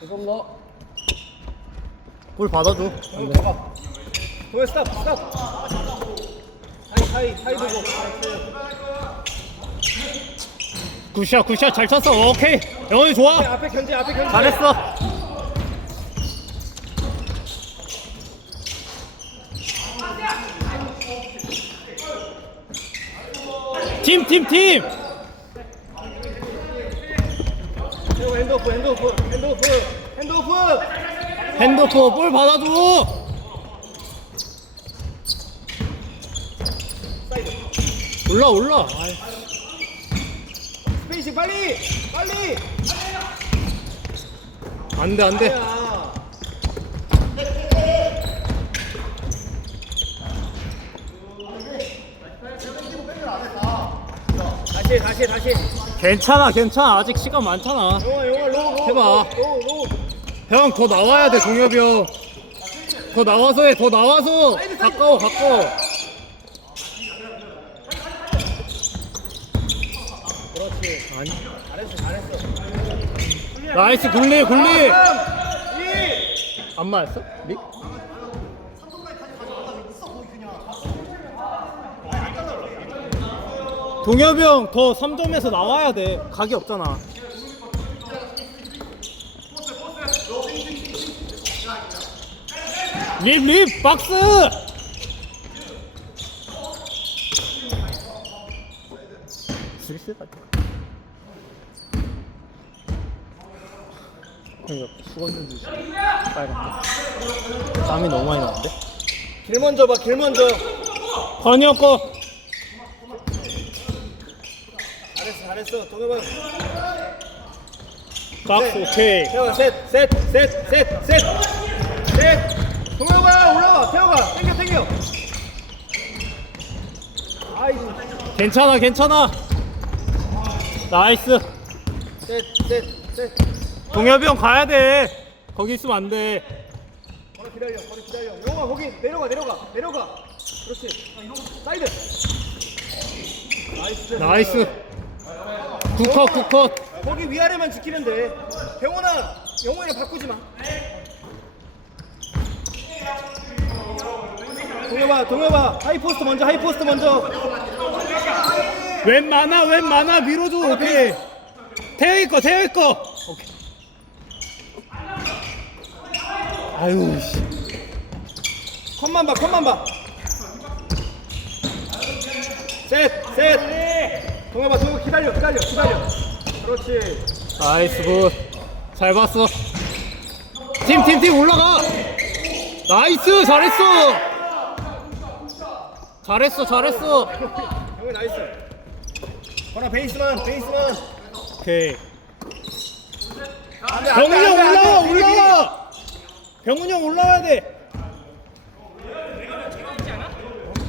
죄송합니다. 볼 받아줘. 형 가봐. 도에 스탑 스탑. 타이 타이 타이 보고. 굿샷 굿샷 잘 쳤어. 오케이. 영원이 좋아. 앞에 견제 앞에 견제. 잘했어. 팀, 팀, 팀! 핸드오프 핸드오프 핸드오프 핸드오프. 핸드폰 볼 받아줘! 올라, 올라. 아이, 스페이싱 빨리 빨리. 안 돼, 안 돼. 야. 다시 해, 다시 해, 다시. 해. 괜찮아, 괜찮아. 아직 시간 많잖아. 로우 로우 해봐. 로우 로우. 형, 더 나와야 돼, 동엽이 형. 더 나와서 해, 더 나와서. 가까워, 가까워. 그렇지. 아니. 잘했어 잘했어. 나이스, 굴리, 굴리! 3, 2. 안 맞았어? 리? 동엽이 형 더 3점에서 나와야 돼. 각이 없잖아. 립, 립, 박스! 스리스가 그러니까 수건인지 빨간 거. 땀이 너무 많이 나는데? 길 먼저 봐, 길 먼저. 건이 형 거. 잘했어. 동해봐. 박스 오케이. 태호가 셋, 셋, 셋, 셋, 셋, 셋. 동해봐, 올라와. 태호가 당겨, 당겨. 아이고. 괜찮아 괜찮아. 나이스. 셋, 셋, 셋. 동엽이 형 가야 돼. 거기 있으면 안 돼. 거리 기다려, 거리 기다려. 용아 거기 내려가, 내려가, 내려가. 그렇지. 사이드. 나이스. 나이스. 굿컷 굿컷. 거기 위아래만 지키면 돼. 병원아, 영호이랑 바꾸지 마. 동해봐, 동해봐. 하이포스트 먼저, 하이포스트 먼저. 웬 많아 웬 많아 밀어줘 오케이. 태영이 거 태영이 거. 오케이. 아유 씨. 컷만 봐, 컷만 봐. 셋, 셋. 동해봐, 동해 기다려, 기다려, 기다려. 그렇지. 나이스 굿. 잘 봤어. 팀 팀 팀 올라가. 나이스 잘했어. 잘했어 잘했어. 영호 나이스. 건아 베이스만, 베이스만. 오케이. 안 돼, 병훈이 형 안 돼, 올라와 비비기. 올라와. 병훈이 형 올라와야 돼.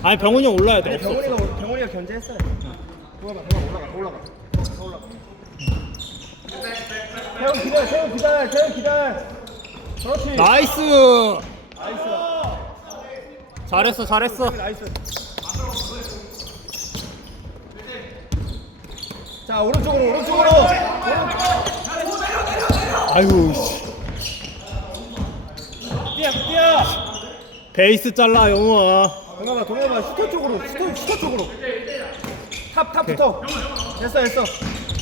아니 병훈이 형 올라야 돼. 없어. 병훈이가 병훈이가 견제했어야 돼. 동해봐, 동해봐 올라가, 더 올라가, 더 올라가. 태훈 기다려, 태훈 기다려, 태훈 기다려. 그렇지. 나이스. 나이스. 잘했어 잘했어. 나이스. 자 오른쪽으로 오른쪽으로. 아이고 씨. 뛰어 뛰어. 베이스 잘라 영호아. 동아봐 동아봐 슈터 쪽으로 슈터 슈터 쪽으로. 탑 탑부터. 됐어 됐어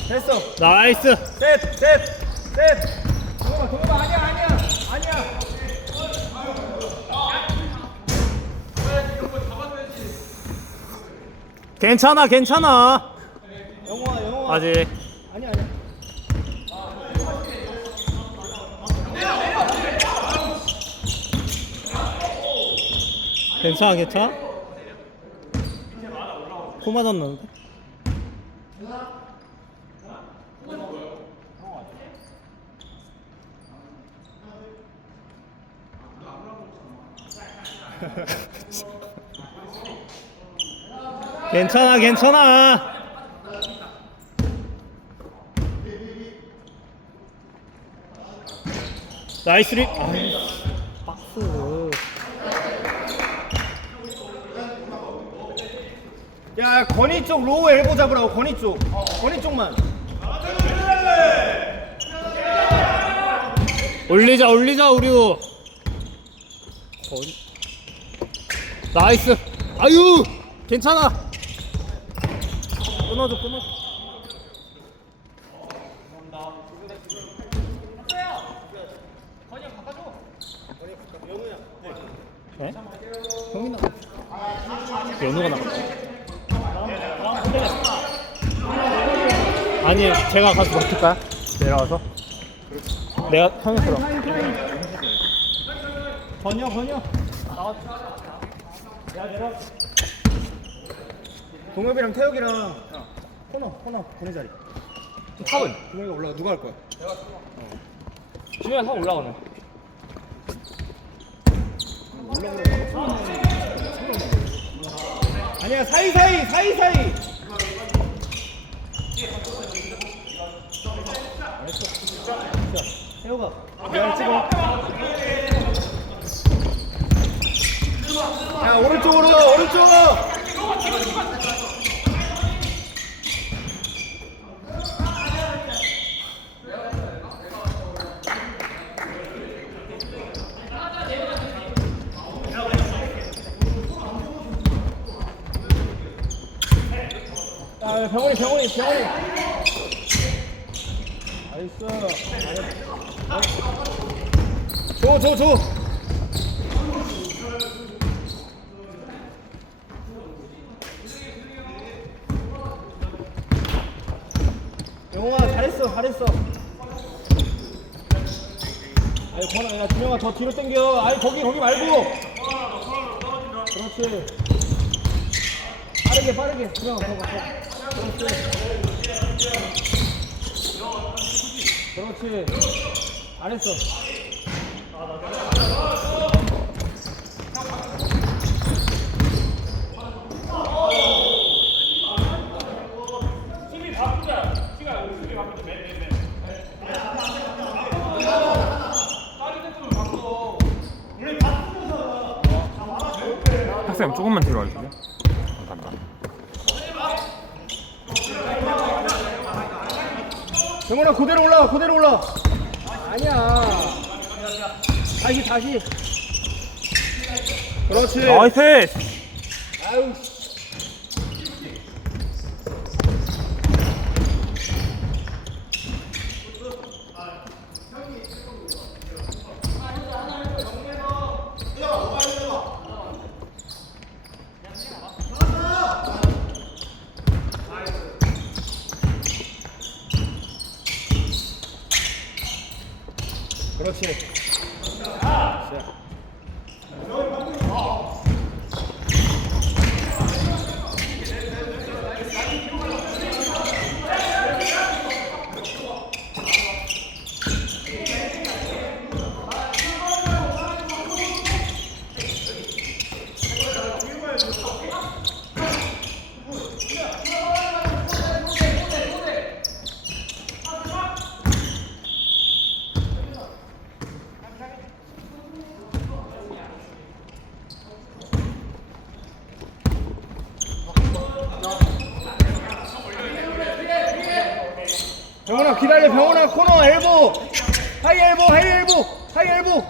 됐어. 나이스. 셋 셋 셋. 동아봐 동아봐 아니야 아니야 아니야. 괜찮아 괜찮아. 영호아 영호아. 아직. 아니야 아니야. 괜찮아 괜찮아. 코 맞았는데. 괜찮아 괜찮아. 나이스 립. 아이, 박스. 야 건이 쪽 로우 엘보 잡으라고 건이 쪽. 건이 쪽만. 올리자 올리자 우리우 거의 나이스 아유 괜찮아 끊어줘 끊어줘 네? 형이 나 연우가 나갔어 아니 제가 가서 맡을까요? 내려가서 내가 형이 들어 번여 번여 동엽이랑 태혁이랑 코너 코너 보내 자리 탑은? 동엽이가 올라가 누가 할 거야? 준영이 탑 올라가네 아니야 사이사이 사이사이 야 오른쪽으로 오른쪽 아 병원이 병원이 병원이 나이스 줘 줘 줘. 영웅아 잘했어 잘했어. 아니 권아 야 준영아 더 뒤로 당겨. 아니 거기 거기 말고. 그렇지. 빠르게 빠르게. 준영아 더 가, 더. 그렇지 잘했어 학생 조금만 뒤로 와주세요. 감사합니다. 정원아 그대로 올라 그대로 올라 아니야. 다시 다시. 그렇지. 나이스! 아유 그 렇지 병원아 기다려. 병원아 코너 엘보. 하이 엘보 하이 엘보. 하이 엘보